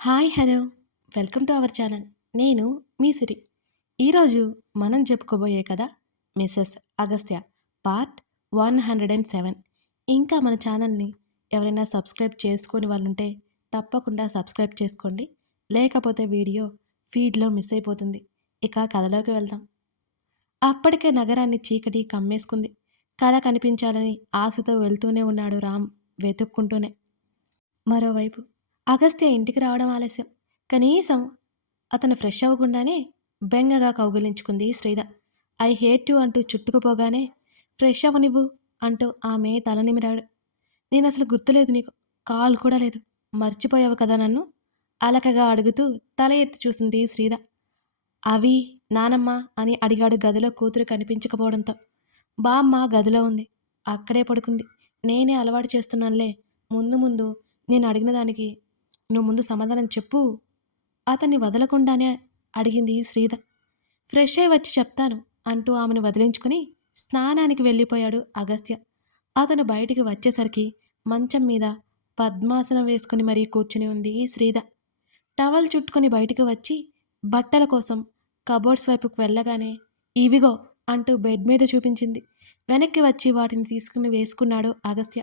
Hi hello welcome to our channel. నేను మీ సిరి. ఈరోజు మనం చెప్పుకోబోయే కథ మిస్సెస్ అగస్త్య పార్ట్ 107. ఇంకా మన ఛానల్ని ఎవరైనా సబ్స్క్రైబ్ చేసుకొని వాళ్ళుంటే తప్పకుండా సబ్స్క్రైబ్ చేసుకోండి, లేకపోతే వీడియో ఫీడ్లో మిస్ అయిపోతుంది. ఇక కథలోకి వెళ్దాం. అప్పటికే నగరాన్ని చీకటి కమ్మేసుకుంది. కళ కనిపించాలని ఆశతో వెళ్తూనే ఉన్నాడు రామ్, వెతుక్కుంటూనే. మరోవైపు అగస్త్య ఇంటికి రావడం ఆలస్యం. కనీసం అతను ఫ్రెష్ అవ్వకుండానే బెంగగా కౌగిలించుకుంది శ్రీధ. ఐ హేట్ యు అంటూ చుట్టుకుపోగానే ఫ్రెష్ అవ్వనివ్వు అంటూ ఆమె తల నిమిరాడు. నేనసలు గుర్తులేదు నీకు, కాల్ కూడా లేదు, మర్చిపోయావు కదా నన్ను అలకగా అడుగుతూ తల ఎత్తి చూసింది శ్రీధ. అవి నానమ్మ అని అడిగాడు గదిలో కూతురు కనిపించకపోవడంతో. బామ్మ గదిలో ఉంది, అక్కడే పడుకుంది. నేనే అలవాటు చేస్తున్నానులే. ముందు ముందు నేను అడిగిన దానికి నువ్వు ముందు సమాధానం చెప్పు. అతన్ని వదలకుండానే అడిగింది శ్రీధ. ఫ్రెష్ అయి వచ్చి చెప్తాను అంటూ ఆమెను వదిలించుకుని స్నానానికి వెళ్ళిపోయాడు అగస్త్య. అతను బయటికి వచ్చేసరికి మంచం మీద పద్మాసనం వేసుకుని మరీ కూర్చుని ఉంది శ్రీధ. టవల్ చుట్టుకుని బయటికి వచ్చి బట్టల కోసం కబోర్డ్స్ వైపుకు వెళ్ళగానే ఇవిగో అంటూ బెడ్ మీద చూపించింది. వెనక్కి వచ్చి వాటిని తీసుకుని వేసుకున్నాడు అగస్త్య.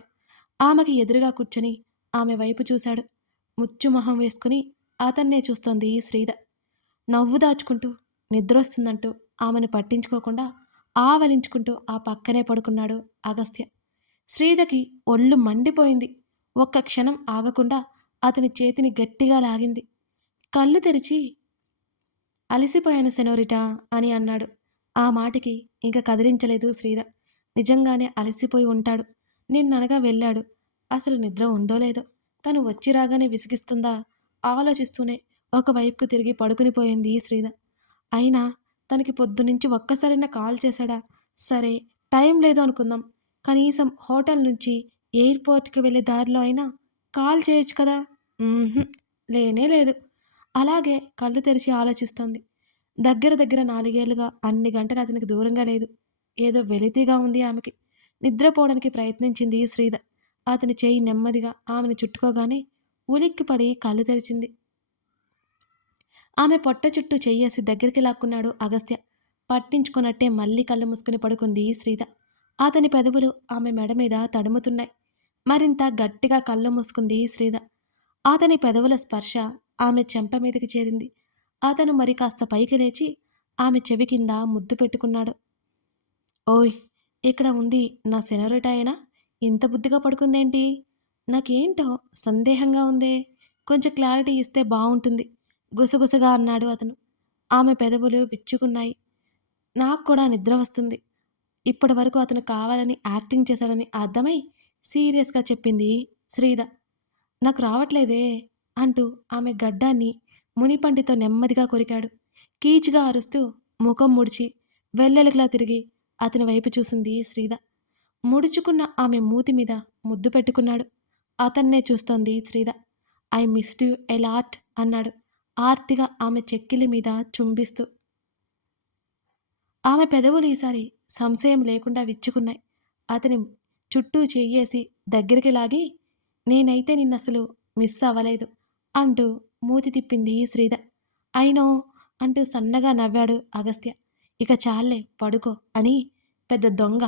ఆమెకి ఎదురుగా కూర్చొని ఆమె వైపు చూశాడు. ముచ్చుమొహం వేసుకుని అతన్నే చూస్తోంది శ్రీధ. నవ్వు దాచుకుంటూ నిద్రొస్తుందంటూ ఆమెను పట్టించుకోకుండా ఆవలించుకుంటూ ఆ పక్కనే పడుకున్నాడు అగస్త్య. శ్రీధకి ఒళ్ళు మండిపోయింది. ఒక్క క్షణం ఆగకుండా అతని చేతిని గట్టిగా లాగింది. కళ్ళు తెరిచి అలిసిపోయాను సెనోరిటా అని అన్నాడు. ఆ మాటకి ఇంక కదిలించలేదు శ్రీధ. నిజంగానే అలసిపోయి ఉంటాడు. నిన్ననగా వెళ్ళాడు. అసలు నిద్ర ఉందో లేదో, తను వచ్చి రాగానే విసిగిస్తుందా ఆలోచిస్తూనే ఒకవైపుకు తిరిగి పడుకునిపోయింది శ్రీధ. అయినా తనకి పొద్దునుంచి ఒక్కసారైనా కాల్ చేశాడా? సరే, టైం లేదు అనుకుందాం. కనీసం హోటల్ నుంచి ఎయిర్పోర్ట్కి వెళ్ళే దారిలో అయినా కాల్ చేయొచ్చు కదా. మ్మ్హ్మ్. లేనే లేదు. అలాగే కళ్ళు తెరిచి ఆలోచిస్తోంది. దగ్గర దగ్గర 4 ఏళ్లుగా అన్ని గంటలు అతనికి దూరంగా లేదు. ఏదో వెలితిగా ఉంది ఆమెకి. నిద్రపోవడానికి ప్రయత్నించింది శ్రీధ. అతని చేయి నెమ్మదిగా ఆమెను చుట్టుకోగానే ఉలిక్కిపడి కళ్ళు తెరిచింది. ఆమె పొట్ట చుట్టూ చెయ్యేసి దగ్గరికి లాక్కున్నాడు అగస్త్య. పట్టించుకున్నట్టే మళ్ళీ కళ్ళు మూసుకుని పడుకుంది శ్రీధ. అతని పెదవులు ఆమె మెడ మీద తడుముతున్నాయి. మరింత గట్టిగా కళ్ళు మూసుకుంది శ్రీధ. అతని పెదవుల స్పర్శ ఆమె చెంప మీదకి చేరింది. అతను మరి కాస్త పైకి లేచి ఆమె చెవి కింద ముద్దు పెట్టుకున్నాడు. ఓయ్, ఇక్కడ ఉంది నా సెనోరిటాయేనా? ఇంత బుద్ధిగా పడుకుందేంటి? నాకేంటో సందేహంగా ఉందే. కొంచెం క్లారిటీ ఇస్తే బావుంటుంది గుసగుసగా అన్నాడు అతను. ఆమె పెదవులు విచ్చుకున్నాయి. నాకు కూడా నిద్ర వస్తుంది. ఇప్పటి వరకు అతను కావాలని యాక్టింగ్ చేశాడని అర్థమై సీరియస్గా చెప్పింది శ్రీధ. నాకు రావట్లేదే అంటూ ఆమె గడ్డాన్ని మునిపంటితో నెమ్మదిగా కొరికాడు. కీచుగా అరుస్తూ ముఖం ముడిచి వెల్లెలకిలా తిరిగి అతని వైపు చూసింది శ్రీధ. ముడుచుకున్న ఆమె మూతి మీద ముద్దు పెట్టుకున్నాడు. అతన్నే చూస్తోంది శ్రీధ. ఐ మిస్డ్ యూ ఎలాట్ అన్నాడు ఆర్తిగా ఆమె చెక్కిలి మీద చుంబిస్తూ. ఆమె పెదవులు ఈసారి సంశయం లేకుండా విచ్చుకున్నాయి. అతని చుట్టూ చెయ్యేసి దగ్గరికి లాగి నేనైతే నిన్నసలు మిస్ అవ్వలేదు అంటూ మూతి తిప్పింది శ్రీధ. అయినో అంటూ సన్నగా నవ్వాడు అగస్త్య. ఇక చాలే పడుకో అని పెద్ద దొంగ,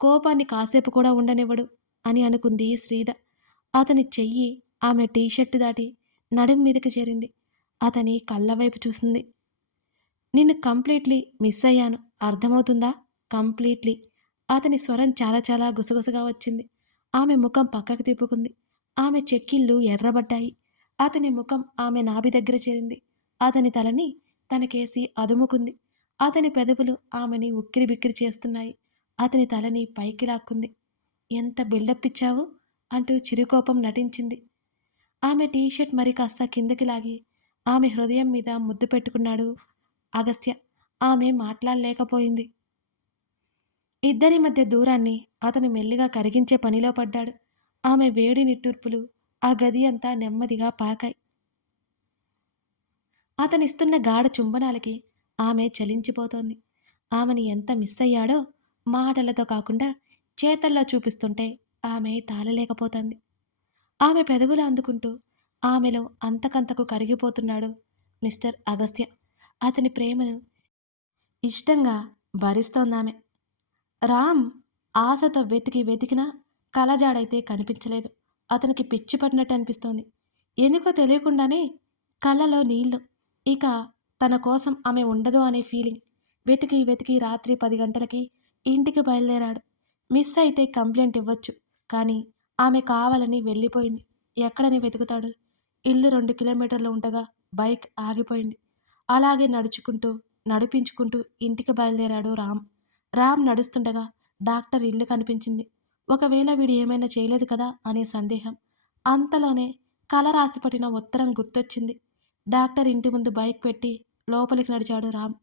కోపాన్ని కాసేపు కూడా ఉండనివ్వడు అని అనుకుంది శ్రీధ. అతని చెయ్యి ఆమె టీషర్టు దాటి నడుం మీదకి చేరింది. అతని కళ్ళవైపు చూసింది. నిన్ను కంప్లీట్లీ మిస్ అయ్యాను, అర్థమవుతుందా? కంప్లీట్లీ. అతని స్వరం చాలా చాలా గుసగుసగా వచ్చింది. ఆమె ముఖం పక్కకు తిప్పుకుంది. ఆమె చెక్కిళ్ళు ఎర్రబడ్డాయి. అతని ముఖం ఆమె నాభి దగ్గర చేరింది. అతని తలని తనకేసి అదుముకుంది. అతని పెదవులు ఆమెని ఉక్కిరి బిక్కిరి చేస్తున్నాయి. అతని తలని పైకి లాక్కుంది. ఎంత బిల్డప్ ఇచ్చావు అంటూ చిరుకోపం నటించింది. ఆమె టీషర్ట్ మరి కాస్త కిందకి లాగి ఆమె హృదయం మీద ముద్దు పెట్టుకున్నాడు అగస్త్య. ఆమె మాట్లాడలేకపోయింది. ఇద్దరి మధ్య దూరాన్ని అతను మెల్లిగా కరిగించే పనిలో పడ్డాడు. ఆమె వేడి నిట్టూర్పులు ఆ గది అంతా నెమ్మదిగా పాకాయి. అతనిస్తున్న గాఢ చుంబనాలకి ఆమె చలించిపోతోంది. ఆమెని ఎంత మిస్ అయ్యాడో మాటలతో కాకుండా చేతల్లో చూపిస్తుంటే ఆమె తాళలేకపోతోంది. ఆమె పెదవులు అందుకుంటూ ఆమెలో అంతకంతకు కరిగిపోతున్నాడు మిస్టర్ అగస్త్య. అతని ప్రేమను ఇష్టంగా భరిస్తోందామె. రామ్ ఆశతో వెతికి వెతికినా కళ్ళజాడైతే కనిపించలేదు. అతనికి పిచ్చి పట్టినట్టు అనిపిస్తోంది. ఎందుకో తెలియకుండానే కళ్ళలో నీళ్లు. ఇక తన కోసం ఆమె ఉండదు అనే ఫీలింగ్. వెతికి వెతికి రాత్రి 10 గంటలకి ఇంటికి బయలుదేరాడు. మిస్ అయితే కంప్లైంట్ ఇవ్వచ్చు. కానీ ఆమె కావాలని వెళ్ళిపోయింది. ఎక్కడని వెతుకుతాడు? ఇల్లు 2 కిలోమీటర్లు ఉండగా బైక్ ఆగిపోయింది. అలాగే నడిపించుకుంటూ ఇంటికి బయలుదేరాడు రామ్. రామ్ నడుస్తుండగా డాక్టర్ ఇల్లు కనిపించింది. ఒకవేళ వీడు ఏమైనా చేయలేదు కదా అనే సందేహం. అంతలోనే కల రాసిపట్టిన ఉత్తరం గుర్తొచ్చింది. డాక్టర్ ఇంటి ముందు బైక్ పెట్టి లోపలికి నడిచాడు రామ్.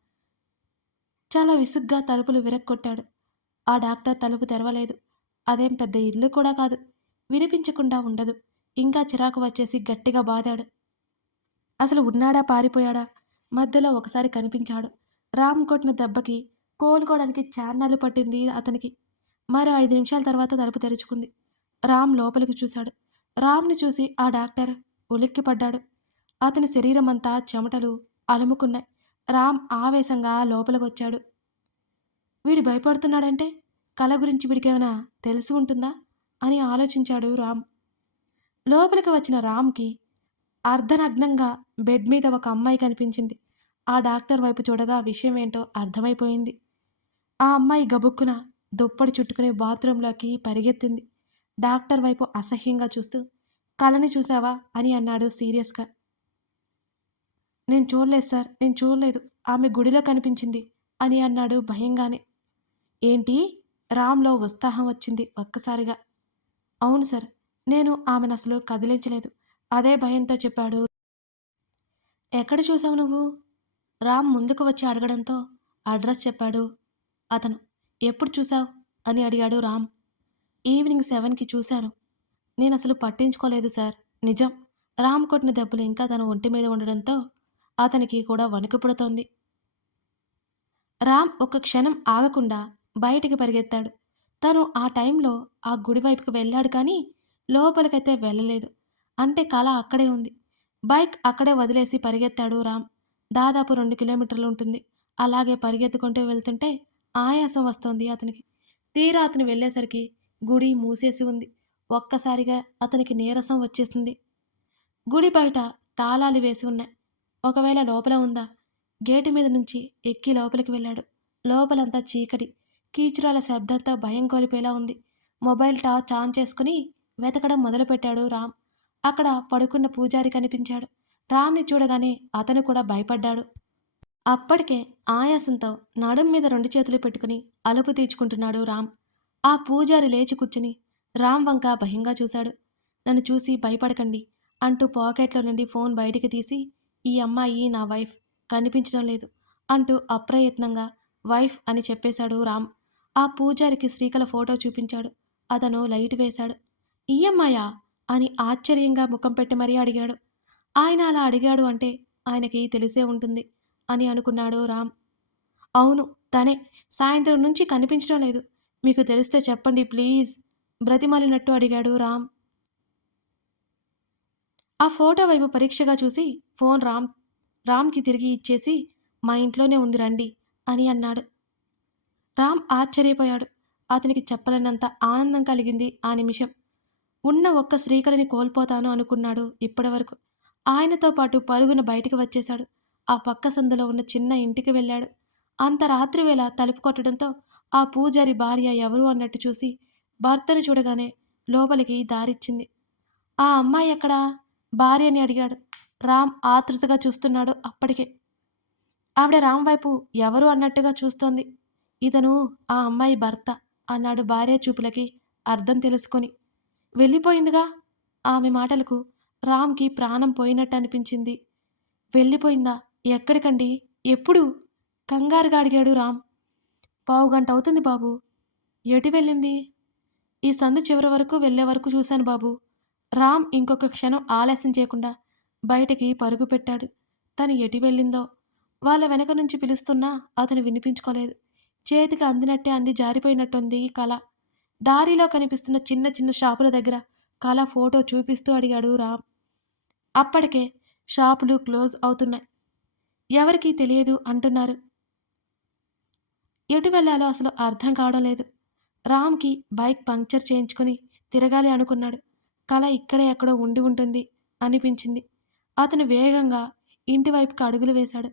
చాలా విసుగ్గా తలుపులు విరక్కొట్టాడు. ఆ డాక్టర్ తలుపు తెరవలేదు. అదేం పెద్ద ఇల్లు కూడా కాదు. వినిపించకుండా ఉండదు. ఇంకా చిరాకు వచ్చేసి గట్టిగా బాదాడు. అసలు ఉన్నాడా పారిపోయాడా? మధ్యలో ఒకసారి కనిపించాడు. రామ్ కొట్టిన దెబ్బకి కోలుకోవడానికి చాన్నాళ్ళు పట్టింది అతనికి. మరో 5 నిమిషాల తర్వాత తలుపు తెరుచుకుంది. రామ్ లోపలికి చూశాడు. రామ్ని చూసి ఆ డాక్టర్ ఉలిక్కిపడ్డాడు. అతని శరీరమంతా చెమటలు అలుముకున్నాయి. రామ్ ఆవేశంగా లోపలికొచ్చాడు. వీడు భయపడుతున్నాడంటే కళ గురించి వీడికేమైనా తెలిసి ఉంటుందా అని ఆలోచించాడు రామ్. లోపలికి వచ్చిన రామ్కి అర్ధనగ్నంగా బెడ్ మీద ఒక అమ్మాయి కనిపించింది. ఆ డాక్టర్ వైపు చూడగా విషయం ఏంటో అర్థమైపోయింది. ఆ అమ్మాయి గబుక్కున దుప్పటి చుట్టుకుని బాత్రూంలోకి పరిగెత్తింది. డాక్టర్ వైపు అసహ్యంగా చూస్తూ, కలని చూసావా అని అన్నాడు సీరియస్గా. నేను చూడలేదు సార్, నేను చూడలేదు. ఆమె గుడిలో కనిపించింది అని అన్నాడు భయంగానే. ఏంటి? రామ్లో ఉత్సాహం వచ్చింది ఒక్కసారిగా. అవును సార్, నేను ఆమెను అసలు కదిలించలేదు. అదే భయంతో చెప్పాడు. ఎక్కడ చూసావు నువ్వు? రామ్ ముందుకు వచ్చి అడగడంతో అడ్రస్ చెప్పాడు అతను. ఎప్పుడు చూసావు అని అడిగాడు రామ్. ఈవినింగ్ 7కి చూశాను. నేనసలు పట్టించుకోలేదు సార్. నిజం. రామ్ కొట్టిన దెబ్బలు ఇంకా తన ఒంటి మీద ఉండడంతో అతనికి కూడా వణుకు పుడుతోంది. రామ్ ఒక క్షణం ఆగకుండా బయటికి పరిగెత్తాడు. తను ఆ టైంలో ఆ గుడి వైపుకి వెళ్ళాడు కానీ లోపలికైతే వెళ్ళలేదు. అంటే కళ అక్కడే ఉంది. బైక్ అక్కడే వదిలేసి పరిగెత్తాడు రామ్. దాదాపు 2 కిలోమీటర్లు ఉంటుంది. అలాగే పరిగెత్తుకుంటూ వెళ్తుంటే ఆయాసం వస్తోంది అతనికి. తీరా అతను వెళ్ళేసరికి గుడి మూసేసి ఉంది. ఒక్కసారిగా అతనికి నీరసం వచ్చేసింది. గుడి బయట తాళాలు వేసి ఉన్నాయి. ఒకవేళ లోపల ఉందా? గేటు మీద నుంచి ఎక్కి లోపలికి వెళ్ళాడు. లోపలంతా చీకటి. కీచురాల శబ్దంతో భయం కొలిపేలా ఉంది. మొబైల్ టార్చ్ ఆన్ చేసుకుని వెతకడం మొదలుపెట్టాడు రామ్. అక్కడ పడుకున్న పూజారి కనిపించాడు. రామ్ని చూడగానే అతను కూడా భయపడ్డాడు. అప్పటికే ఆయాసంతో నడుం మీద 2 చేతులు పెట్టుకుని అలుపు తీర్చుకుంటున్నాడు రామ్. ఆ పూజారి లేచి కూర్చుని రామ్ వంక భయంగా చూశాడు. నన్ను చూసి భయపడకండి అంటూ పాకెట్లో నుండి ఫోన్ బయటికి తీసి, ఈ అమ్మాయి నా వైఫ్, కనిపించడం లేదు అంటూ అప్రయత్నంగా వైఫ్ అని చెప్పేశాడు రామ్. ఆ పూజారికి శ్రీకళ ఫోటో చూపించాడు. అతను లైట్ వేశాడు. ఈ అమ్మాయా అని ఆశ్చర్యంగా ముఖం పెట్టి మరీ అడిగాడు. ఆయన అలా అడిగాడు అంటే ఆయనకి తెలిసే ఉంటుంది అని అనుకున్నాడు రామ్. అవును, తనే. సాయంత్రం నుంచి కనిపించడం లేదు. మీకు తెలిస్తే చెప్పండి ప్లీజ్ బ్రతిమాలినట్టు అడిగాడు రామ్. ఆ ఫోటో వైపు పరీక్షగా చూసి ఫోన్ రామ్కి తిరిగి ఇచ్చేసి, మా ఇంట్లోనే ఉంది రండి అని అన్నాడు. రామ్ ఆశ్చర్యపోయాడు. అతనికి చెప్పలేనంత ఆనందం కలిగింది ఆ నిమిషం. ఉన్న ఒక్క శ్రీకళని కోల్పోతాను అనుకున్నాడు ఇప్పటివరకు. ఆయనతో పాటు పరుగున బయటికి వచ్చేశాడు. ఆ పక్క సందులో ఉన్న చిన్న ఇంటికి వెళ్ళాడు. అంత రాత్రివేళ తలుపు కొట్టడంతో ఆ పూజారి భార్య ఎవరు అన్నట్టు చూసి భర్తను చూడగానే లోపలికి దారిచ్చింది. ఆ అమ్మాయి ఎక్కడా? భార్యని అడిగాడు. రామ్ ఆతృతగా చూస్తున్నాడు అప్పటికే. ఆవిడ రామ్ వైపు ఎవరు అన్నట్టుగా చూస్తోంది. ఇతను ఆ అమ్మాయి భర్త అన్నాడు భార్య చూపులకి అర్థం తెలుసుకొని. వెళ్ళిపోయిందిగా. ఆమె మాటలకు రామ్కి ప్రాణం పోయినట్టు అనిపించింది. వెళ్ళిపోయిందా? ఎక్కడికండి? ఎప్పుడు? కంగారుగా అడిగాడు రామ్. పావుగంట అవుతుంది బాబు. ఎటు వెళ్ళింది? ఈ సందు చివరి వరకు వెళ్ళే వరకు చూశాను బాబు. రామ్ ఇంకొక క్షణం ఆలస్యం చేయకుండా బయటికి పరుగు పెట్టాడు. తను ఎటు వెళ్ళిందో వాళ్ళ వెనక నుంచి పిలుస్తున్నా అతను వినిపించుకోలేదు. చేతికి అందినట్టే అంది జారిపోయినట్టుంది కళ. దారిలో కనిపిస్తున్న చిన్న చిన్న షాపుల దగ్గర కళ ఫోటో చూపిస్తూ అడిగాడు రామ్. అప్పటికే షాపులు క్లోజ్ అవుతున్నాయి. ఎవరికీ తెలియదు అంటున్నారు. ఎటు వెళ్ళాలో అసలు అర్థం కావడం లేదు. రామ్‌కి బైక్ పంక్చర్ చేయించుకొని తిరగాలి అనుకున్నాడు. కల ఇక్కడే ఎక్కడో ఉండి ఉంటుంది అనిపించింది. అతను వేగంగా ఇంటి వైపుకి అడుగులు వేశాడు.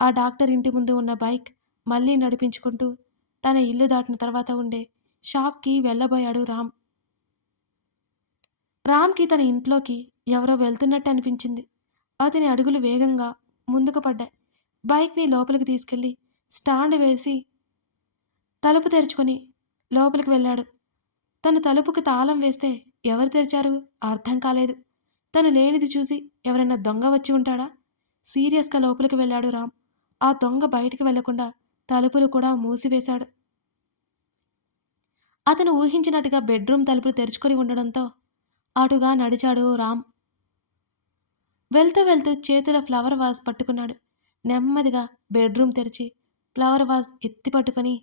ఆ డాక్టర్ ఇంటి ముందు ఉన్న బైక్ మళ్ళీ నడిపించుకుంటూ తన ఇల్లు దాటిన తర్వాత ఉండే షాప్‌కి వెళ్ళబోయాడు రామ్. రామ్‌కి తన ఇంట్లోకి ఎవరో వెళ్తున్నట్టు అనిపించింది. అతని అడుగులు వేగంగా ముందుకు పడ్డాయి. బైక్‌ని లోపలికి తీసుకెళ్లి స్టాండ్ వేసి తలుపు తెరుచుకొని లోపలికి వెళ్ళాడు. తను తలుపుకి తాళం వేస్తే ఎవరు తెరిచారు? అర్థం కాలేదు. తను లేనిది చూసి ఎవరైనా దొంగ వచ్చి ఉంటాడా? సీరియస్‌గా లోపలికి వెళ్ళాడు రామ్. ఆ దొంగ బయటికి వెళ్లకుండా తలుపులు కూడా మూసివేశాడు. అతను ఊహించినట్టుగా బెడ్‌రూమ్ తలుపులు తెరుచుకొని ఉండడంతో అటుగా నడిచాడు రామ్. వెళ్తూ వెళ్తూ చేతిలో ఫ్లవర్ వాజ్ పట్టుకున్నాడు. నెమ్మదిగా బెడ్‌రూమ్ తెరిచి ఫ్లవర్ వాజ్ ఎత్తి పట్టుకొని,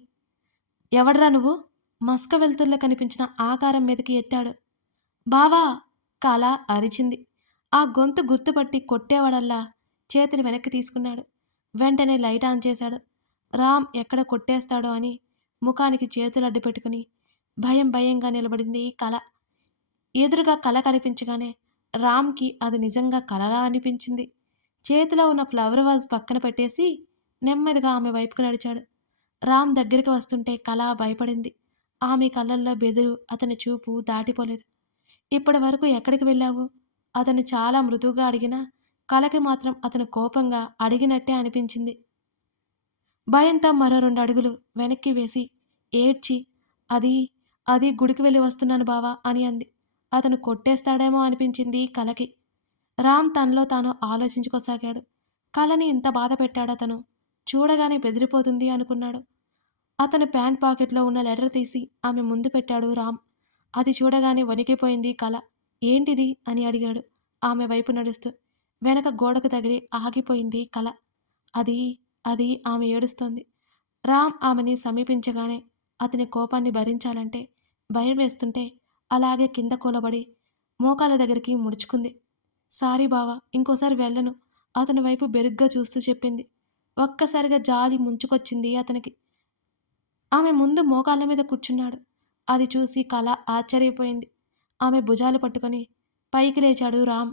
ఎవడ్రా నువ్వు? మసక వెలుతురులో కనిపించిన ఆకారం మీదకి ఎత్తాడు. బావా! కళ అరిచింది. ఆ గొంతు గుర్తుపట్టి కొట్టేవాడల్లా చేతిని వెనక్కి తీసుకున్నాడు. వెంటనే లైట్ ఆన్ చేశాడు. రామ్ ఎక్కడ కొట్టేస్తాడో అని ముఖానికి చేతులు అడ్డు పెట్టుకుని భయం భయంగా నిలబడింది కళ. ఎదురుగా కళ కనిపించగానే రామ్‌కి అది నిజంగా కలలా అనిపించింది. చేతిలో ఉన్న ఫ్లవర్ వాజ్ పక్కన పెట్టేసి నెమ్మదిగా ఆమె వైపుకు నడిచాడు. రామ్ దగ్గరికి వస్తుంటే కళ భయపడింది. ఆమె కళ్ళల్లో బెదురు అతని చూపు దాటిపోలేదు. ఇప్పటి వరకు ఎక్కడికి వెళ్ళావు? అతను చాలా మృదువుగా అడిగినా కళకి మాత్రం అతను కోపంగా అడిగినట్టే అనిపించింది. భయంతో మరో 2 అడుగులు వెనక్కి వేసి ఏడ్చి, అది అది గుడికి వెళ్ళి వస్తున్నాను బావా అని అంది. అతను కొట్టేస్తాడేమో అనిపించింది కళకి. రామ్ తనలో తాను ఆలోచించుకోసాగాడు. కళని ఇంత బాధ పెట్టాడతను. చూడగానే బెదిరిపోతుంది అనుకున్నాడు. అతను ప్యాంట్ పాకెట్‌లో ఉన్న లెటర్ తీసి ఆమె ముందు పెట్టాడు రామ్. అది చూడగానే వణికిపోయింది కళ. ఏంటిది? అని అడిగాడు ఆమె వైపు నడుస్తూ. వెనక గోడకు తగిలి ఆగిపోయింది కళ. అది అది ఆమె ఏడుస్తోంది. రామ్ ఆమెని సమీపించగానే అతని కోపాన్ని భరించాలంటే భయమేస్తుంటే అలాగే కింద కూలబడి మోకాళ్ళ దగ్గరికి ముడుచుకుంది. సారీ బావా! ఇంకోసారి వెళ్ళను అతని వైపు బెరుగ్గా చూస్తూ చెప్పింది. ఒక్కసారిగా జాలి ముంచుకొచ్చింది అతనికి. ఆమె ముందు మోకాళ్ళ మీద కూర్చున్నాడు. అది చూసి కళ ఆశ్చర్యపోయింది. ఆమె భుజాలు పట్టుకొని పైకి లేచాడు రామ్.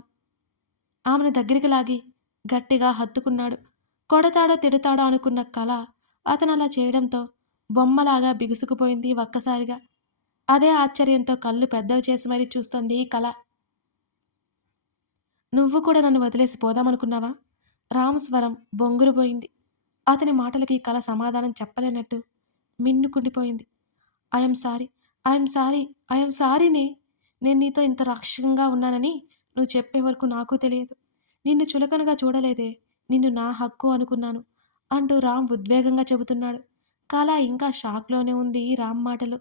ఆమెను దగ్గరికి లాగి గట్టిగా హత్తుకున్నాడు. కొడతాడో తిడతాడో అనుకున్న కళ అతనలా చేయడంతో బొమ్మలాగా బిగుసుకుపోయింది ఒక్కసారిగా. అదే ఆశ్చర్యంతో కళ్ళు పెద్దవి చేసి మరీ చూస్తోంది కళ. నువ్వు కూడా నన్ను వదిలేసి పోదామనుకున్నావా? రామ్ స్వరం బొంగురుపోయింది. అతని మాటలకి కళ సమాధానం చెప్పలేనట్టు మిన్నుకుండిపోయింది. I'm sorry. I'm sorry. I'm సారీనే. నేను నీతో ఇంత రక్షంగా ఉన్నానని నువ్వు చెప్పే వరకు నాకు తెలియదు. నిన్ను చులకనగా చూడలేదే. నిన్ను నా హక్కు అనుకున్నాను అంటూ రామ్ ఉద్వేగంగా చెబుతున్నాడు. కళ ఇంకా షాక్‌లోనే ఉంది రామ్ మాటలు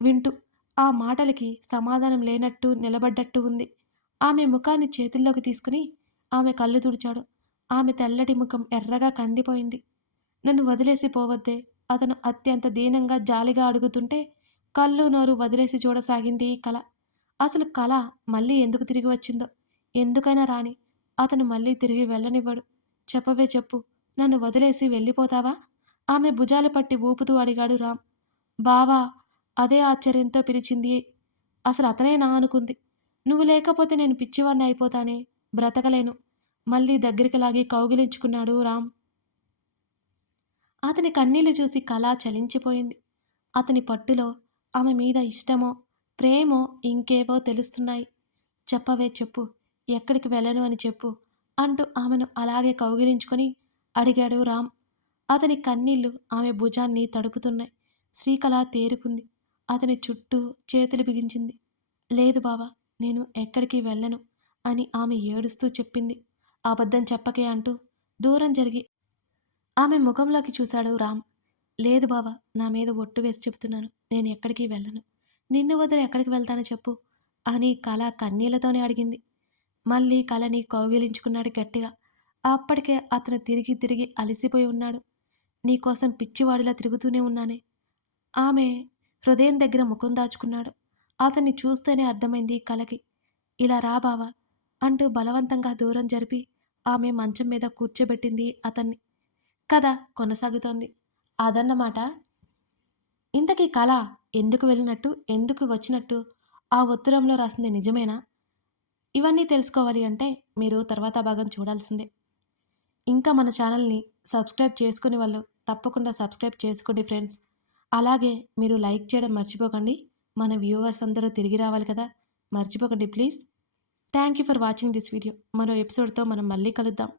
వింటూ. ఆ మాటలకి సమాధానం లేనట్టు నిలబడ్డట్టు ఉంది. ఆమె ముఖాన్ని చేతుల్లోకి తీసుకుని ఆమె కళ్ళు తుడిచాడు. ఆమె తెల్లటి ముఖం ఎర్రగా కందిపోయింది. నన్ను వదిలేసి పోవద్దే. అతను అత్యంత దీనంగా జాలిగా అడుగుతుంటే కళ్ళు నోరు వదిలేసి చూడసాగింది కళ. అసలు కళ మళ్ళీ ఎందుకు తిరిగి వచ్చిందో. ఎందుకైనా రాని అతను మళ్ళీ తిరిగి వెళ్ళనివ్వడు. చెప్పవే చెప్పు. నన్ను వదిలేసి వెళ్ళిపోతావా? ఆమె భుజాలు పట్టి ఊపుతూ అడిగాడు రామ్. బావా! అదే ఆశ్చర్యంతో పిలిచింది. అసలు అతనేనా అనుకుంది. నువ్వు లేకపోతే నేను పిచ్చివాడిని అయిపోతానే. బ్రతకలేను. మళ్ళీ దగ్గరికి లాగి కౌగిలించుకున్నాడు రామ్. అతని కన్నీళ్లు చూసి కళ చలించిపోయింది. అతని పట్టులో ఆమె మీద ఇష్టమో, ప్రేమో ఇంకేవో తెలుస్తున్నాయి. చెప్పవే చెప్పు. ఎక్కడికి వెళ్ళను అని చెప్పు అంటూ ఆమెను అలాగే కౌగిలించుకొని అడిగాడు రామ్. అతని కన్నీళ్లు ఆమె భుజాన్ని తడుపుతున్నాయి. శ్రీకళ తేరుకుంది. అతని చుట్టూ చేతులు బిగించింది. లేదు బావా, నేను ఎక్కడికి వెళ్ళను అని ఆమె ఏడుస్తూ చెప్పింది. అబద్ధం చెప్పకే అంటూ దూరం జరిగి ఆమె ముఖంలోకి చూశాడు రామ్. లేదు బావా, నా మీద ఒట్టు వేసి చెప్తున్నాను. నేను ఎక్కడికి వెళ్ళను. నిన్ను వదిలి ఎక్కడికి వెళ్తానో చెప్పు అని కళ కన్నీళ్లతోనే అడిగింది. మళ్ళీ కళని కౌగిలించుకున్నాడు గట్టిగా. అప్పటికే అతను తిరిగి తిరిగి అలసిపోయి ఉన్నాడు. నీకోసం పిచ్చివాడిలా తిరుగుతూనే ఉన్నానే. ఆమె హృదయం దగ్గర ముఖం దాచుకున్నాడు. అతన్ని చూస్తేనే అర్థమైంది కళకి. ఇలా రా బావా అంటూ బలవంతంగా దూరం జరిపి ఆమె మంచం మీద కూర్చోబెట్టింది అతన్ని. కథ కొనసాగుతోంది. అదన్నమాట. ఇంతకీ కళ ఎందుకు వెళ్ళినట్టు, ఎందుకు వచ్చినట్టు, ఆ ఉత్తరంలో రాసింది నిజమేనా? ఇవన్నీ తెలుసుకోవాలి అంటే మీరు తర్వాత భాగం చూడాల్సిందే. ఇంకా మన ఛానల్‌ని సబ్స్క్రైబ్ చేసుకునే వాళ్ళు తప్పకుండా సబ్స్క్రైబ్ చేసుకోండి ఫ్రెండ్స్. అలాగే మీరు లైక్ చేయడం మర్చిపోకండి. మన వ్యూవర్స్ అందరూ తిరిగి రావాలి కదా! మర్చిపోకండి please. Thank you for watching this video. మరో ఎపిసోడ్‌తో మనం మళ్ళీ కలుద్దాం.